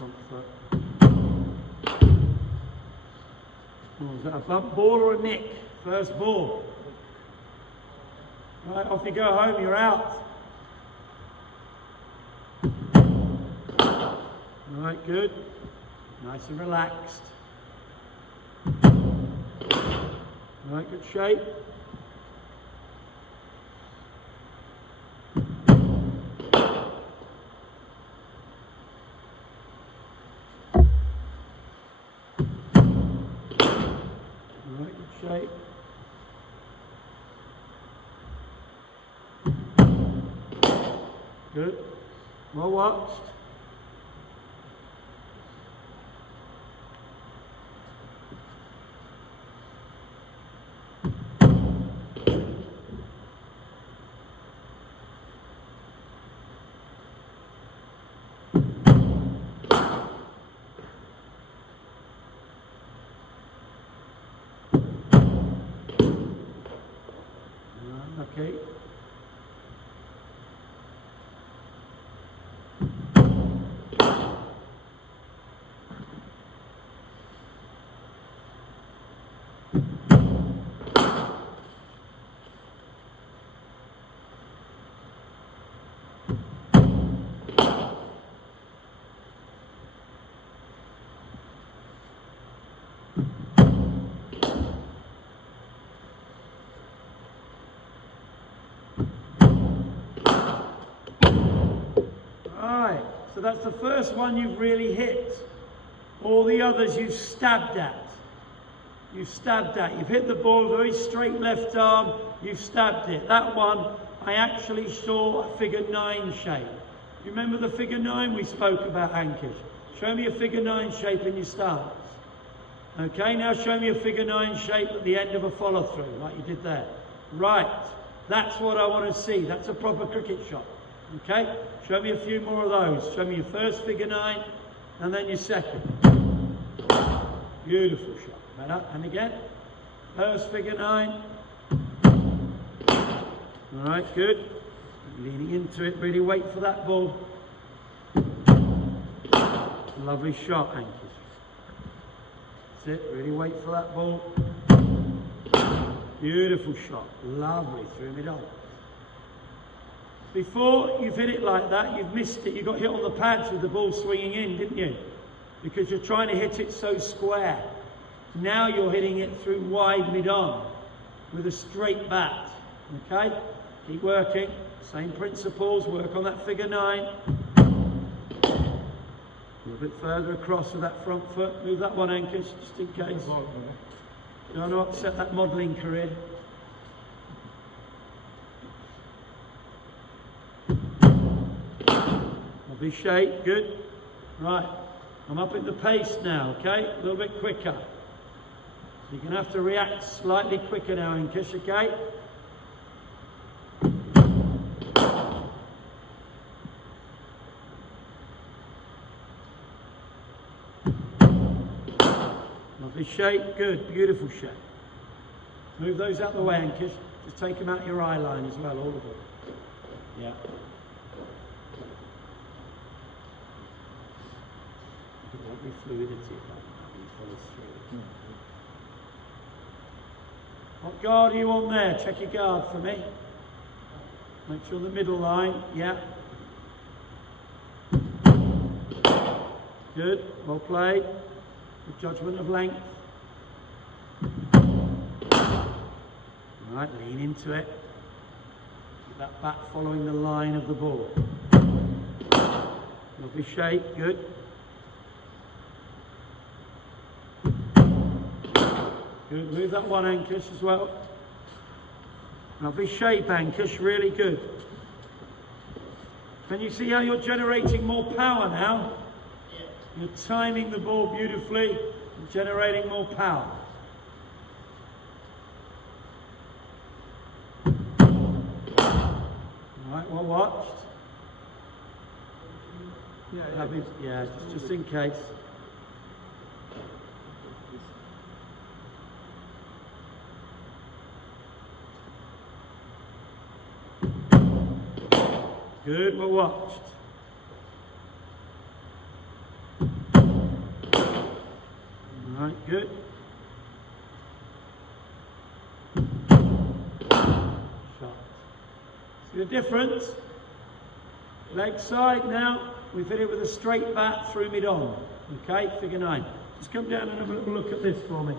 front foot. Oh, is that a bump ball or a nick? First ball. Right, off you go home, you're out. Right, good. Nice and relaxed. Right, good shape. Right, good shape. Good. Well watched. Okay. So that's the first one you've really hit. All the others you've stabbed at. You've stabbed at. You've hit the ball, very straight left arm, you've stabbed it. That one, I actually saw a figure 9 shape. You remember the figure 9 we spoke about, Ankush? Show me a figure 9 shape in your stance. Okay, now show me a figure 9 shape at the end of a follow through, like you did there. Right, that's what I want to see. That's a proper cricket shot. Okay, show me a few more of those. Show me your first figure 9 and then your second. Beautiful shot. Better. And again. First figure 9. Alright, good. Leaning into it, really wait for that ball. Lovely shot, Ankush. That's it, really wait for that ball. Beautiful shot. Lovely, through mid-on. Before you've hit it like that, you've missed it. You got hit on the pads with the ball swinging in, didn't you? Because you're trying to hit it so square. Now you're hitting it through wide mid-on with a straight bat. Okay? Keep working. Same principles. Work on that figure 9. A little bit further across with that front foot. Move that one, Ankush, just in case. Don't want to upset that modelling career. Lovely shape, good. Right, I'm up in the pace now, okay? A little bit quicker. You're going to have to react slightly quicker now, Ankush, okay? Lovely shape, good, beautiful shape. Move those out the way, Ankush. Just take them out your eye line as well, all of them. Yeah. Lovely fluidity about that when you follow through. What guard are you on there? Check your guard for me. Make sure the middle line, yeah. Good, well played. Good judgment of length. Alright, lean into it. Keep that bat following the line of the ball. Lovely shape, good. Good, move that one, Ankush, as well. Lovely shape, Ankush, really good. Can you see how you're generating more power now? Yeah. You're timing the ball beautifully and generating more power. Alright, well watched. Yeah, just in case. Good, well watched. Right, good. Shot. See the difference? Leg side now, we've hit it with a straight bat through mid-on. Okay, figure 9. Just come down and have a little look at this for me.